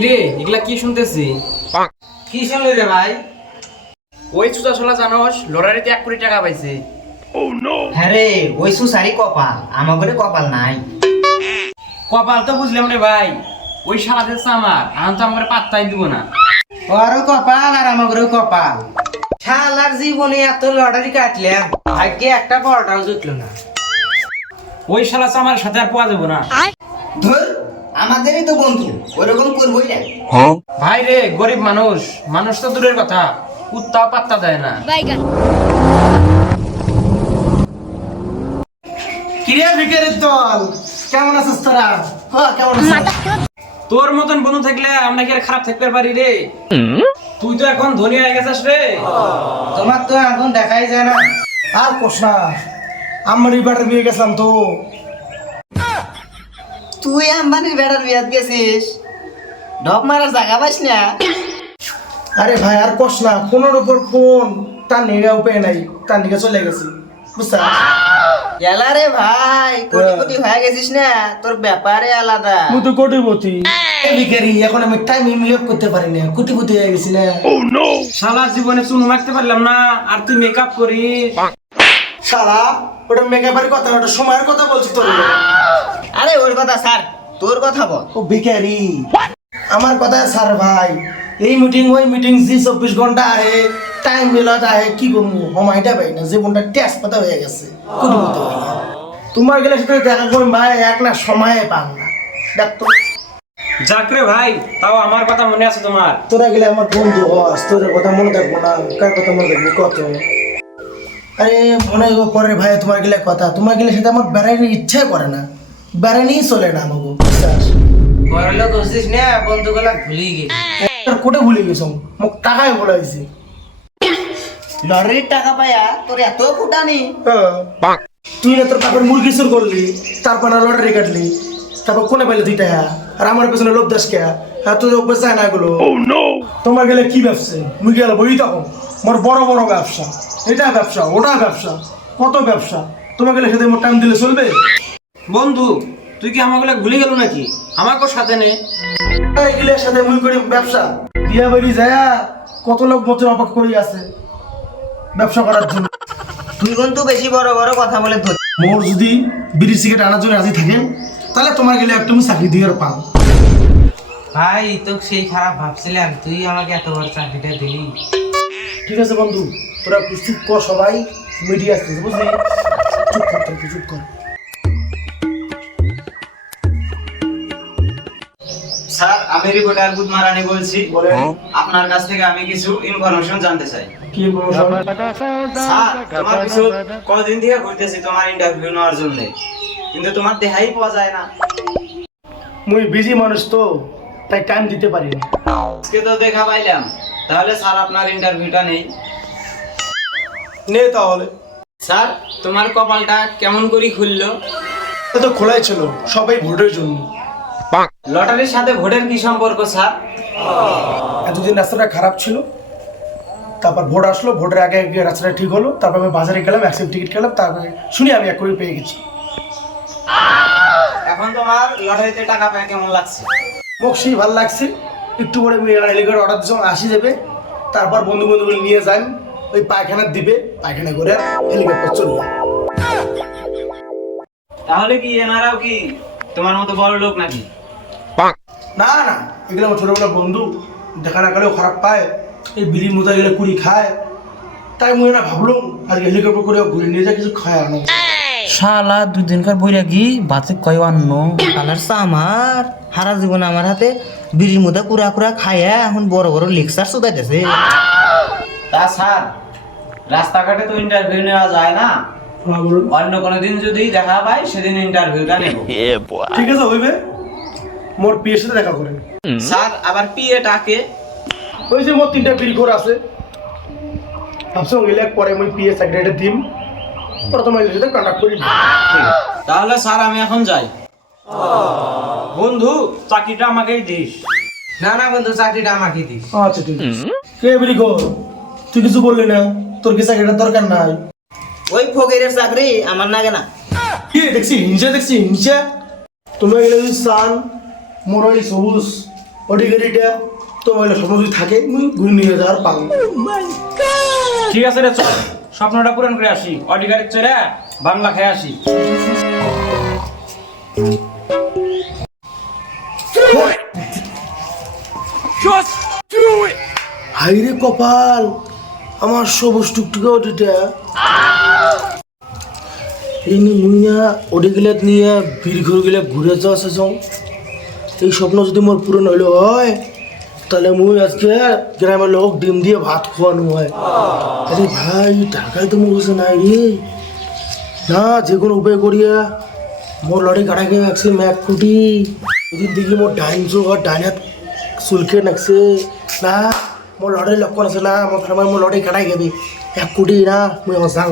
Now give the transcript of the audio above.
কিরে এগুলা কি শুনতেছি? কি শুনলি রে ভাই? ওই চুচা ছোলা জানোস লটারিতে 1 কোটি টাকা পাইছে। হ্যাঁ রে, ওই সুসারি কপাল, আমাগরে কপাল নাই। কপাল তো বুঝলাম রে ভাই, ওই শালা দিচ্ছে আমার, আমি তো আমার পাত্তাই দিব না। ওরও কপাল আর আমাগরেও কপাল। শালার জীবনে এত লটারি কাটলাম, ভাগ্যে একটা বড়টাও জুটলো না। ওই শালা আমার সাথে আর পাওয়া যাবো না। ধর, আমাদেরই তো বন্ধু, ওরকম করবোই না। ভাই রে, গরিব মানুষ, মানুষ তো দূরের কথা, কুত্তাও পাত্তা দেয় না। কিরে ভিখারির দল, কেমন আছিস তোরা? কেমন আছিস? তোর মতন বন্ধু থাকলে আমরা কি আর খারাপ থাকতে পারি রে? তুই তো এখন ধনী হয়ে গেছিস রে। তোমার তো এখন দেখাই যায় না। আর কোস না, আমার এবার বিয়ে গেছিলাম তো। তুই আম্বানির বেড়ার বিয়াত গেছিস, ঢপ মারার জায়গা পাইস না। আরে ভাই আর কোস না, ফোনের উপর ফোন, তার নিগা উপায় নাই, তার নিগা চলে গেছি, বুঝছা? এলা রে ভাই, কোটি কোটি হয়ে গেছিস না, তোর ব্যাপারে আলাদা। মুই তো কোটিপতি। ভিখারি, এখন আমি টাইম ইনভেস্ট করতে পারি না, কোটিপতি হয়ে গেছি না। শালা জীবনে চুন মারতে পারলাম না, আর তুই মেকআপ করিস। শালা, ওটা মেকআপের কথা না, ওটা সময়ের কথা বলছি তোর। আরে ওর কথা স্যার, তোর কথা বল। ও ভিখারি, আমার কথা স্যার ভাই, এই মিটিং ওই মিটিং জি 24 ঘন্টা আহে, টাইম মিলত আহে, কি করবো সময়টা পাই না, জীবনটা টেস্ট পাতা হয়ে গেছে, কোটিপতি হই না। তোমার গেলে সাথে দেখা করি ভাই, এক না সময়ে পান না, দেখ তো। যাক রে ভাই, তাও আমার কথা মনে আছে তোমার। তোরা গেলে আমার বন্ধু হস, তোর কথা মনে থাকবো না, কার কথা মনে থাকবো কত? আরে মনে পরে ভাই, তোমার গেলে কথা, তোমার গেলে সাথে আমার বেড়াইনি ইচ্ছা করে না, বেড়াইনি চলে না আমাকে, বিশ্বাস। বড় লোক হচ্ছিস না, বন্ধুগুলা ভুলি গেলি। কোটে ভুলে গেছ, মোক টাকায় বলাইছি। লটারির টাকা পায়া তোর এত ফুটানি। তুই না তোর বাপের মুরগি চুর করলি, তারপর না লটারি কাটলি, তারপর কোনে পাইলে 2 টাকা, আর আমার পেছনে লোভ দাস কে, আর তোর অভ্যাস যায় না এগুলো। তোমার গেলে কি ব্যবসা, মুই গেলে বই তখন মোর বড় বড় ব্যবসা, এটা ব্যবসা ওটা ব্যবসা, কত ব্যবসা। তোমার গেলে সাথে মোর টাইম দিলে চলবে? বন্ধু, তুই কি আমাকে ভুলে গেল নাকি? আমাকে সাথে নে। এগুলোর সাথে মুই করি ব্যবসা, বিয়া বাড়ি যায় কত লোক মতো অপেক্ষা করি আছে ব্যবসা করার জন্য। তুই কিন্তু বেশি বড় বড় কথা বলে ধর। মোর যদি বিড়ি সিগারেট আনার জন্য রাজি থাকেন, তাহলে তোমার গেলে একটা চাকরি দিয়ে পাও। ভাই তো সেই খারাপ ভাবছিলাম, তুই আমাকে এত বড় চাকরিটা দিলি। ঠিক আছে বন্ধু, তোরা একটু চুপ কর, সবাই মিডিয়া আসতেছে, বুঝলি? চুপ কর, তুই চুপ কর। স্যার, আমি রিপোর্টার বুধ মারানি বলছি। বলেন। আপনার কাছ থেকে আমি কিছু ইনফরমেশন জানতে চাই। কি প্রমোশন? স্যার, তোমার কিছু কতদিন থেকে ঘুরতেছি তোমার ইন্টারভিউ নেওয়ার জন্য, কিন্তু তোমার দেখাই পাওয়া যায় না। মুই বিজি মানুষ তো, তাই টাইম দিতে পারি না। আজকে তো দেখা পাইলাম, তাহলে স্যার আপনার ইন্টারভিউটা নেই। নে তাহলে। স্যার, তোমার কপালটা কেমন করে খুললো? এটা তো খোলাই ছিল, সবাই ভোটের জন্য। লটারির সাথে ভোটের কি সম্পর্ক স্যার? এতদিন রাস্তাটা খারাপ ছিল, তারপর ভোট আসলো, ভোটের আগে আগে রাস্তাটা ঠিক হলো, তারপর আমি বাজারে গেলাম, অ্যাক্সিডেন্ট টিকিট খেলাম, তারপরে শুনি আমি 1 কোটি পেয়ে গেছি। এখন তোমার লটারিতে টাকা পেয়ে কেমন লাগছে? মোক সেই ভালো লাগছে। একটু পরে আমি হেলিকপ্টার অর্ডার দিচ্ছি, আসি যাবে, তারপর বন্ধু বান্ধবগুলো নিয়ে যান, ওই পায়খানা দিবে, পায়খানা করে হেলিকপ্টার চলবে। তাহলে কি এনারাও কি তোমার মতো বড় লোক নাকি? না না, এগুলো আমার ছোটবেলা বন্ধু, দেখা না গেলেও খারাপ পায়, এই বিড়ির মতো এগুলো কুড়ি খায়, তাই মুই না ভাবলাম আজকে হেলিকপ্টার করে ঘুরে নিয়ে যা, কিছু খায় আনো। শালা 2 দিনকার বৈরাগী বাতে কয় অন্ন। কালারটা আমার সারা জীবন আমার হাতে বিড়ির মধ্যে কুড়া কুড়া খাইয়া এখন বড় বড় লেকচার শুধাইতেছে। তা স্যার, রাস্তাঘাটে তো ইন্টারভিউ নেওয়া যায় না, হ্যাঁ বলুন। অন্য কোনো দিন যদি দেখা পাই সেদিন ইন্টারভিউটা নেব। ঠিক আছে, হইবে, মোর পিএর সাথে দেখা করেন। স্যার, আবার পিএটাকে? ওই যে মোর 3টা বিড়ি ঘর আছে, ভাবছি গেলে পরে মুই পিএ সেক্রেটারি দিম, প্রথমে এর সাথে কন্ট্যাক্ট করি। তাহলে স্যার আমি এখন যাই। বন্ধু, চাকরিটা আমাকেই দিস। না না বন্ধু, চাকরিটা আমাকে দিস। আচ্ছা ঠিক আছে। কে বিড়ি ঘর, তুই কিছু বললি না, তোর কি চাকরিটার দরকার নাই? ওই ফকিরের চাকরি আমার লাগে না। কি দেখছি হিংসা, দেখছি হিংসা। তুমি এগুলো যদি চান, মোর ওই সবুজ অডি গাড়িটা তোমার স্বপ্ন যদি থাকে মুই ঘুরে নিয়ে যাওয়ার পাবো। ঠিক আছে রে, চল স্বপ্নটা পূরণ করে আসি, অডি গাড়ির চড়ে বাংলা খেয়ে আসি। হাইরে কপাল, আমার সবুজ টুকটুকে অডিটা এই নিয়ে মুই না অডি গেলে নিয়ে বীর ঘর গেলে ঘুরে যাওয়া শেষং। এই স্বপ্ন যদি মোর পূরণ হইলো হয় তাহলে মুই আজকে গ্রামের লোক ডিম দিয়ে ভাত খাওয়ানো হয়। আরে ভাই টাকাই তো মোর কাছে নাই রে, না যে কোনো উপায় করিয়া মোর লড়াই কাটাকে রাখছে ম্যাক কুটি। ওদিন দেখি মোর ডাইন চোখ আর ডাইন হাত চুলকে নাকছে, না মোর লড়াই লক্ষণ আছে না, মোর লড়াই কাটাই যাবি এক কোটি না মুই আমার যাও।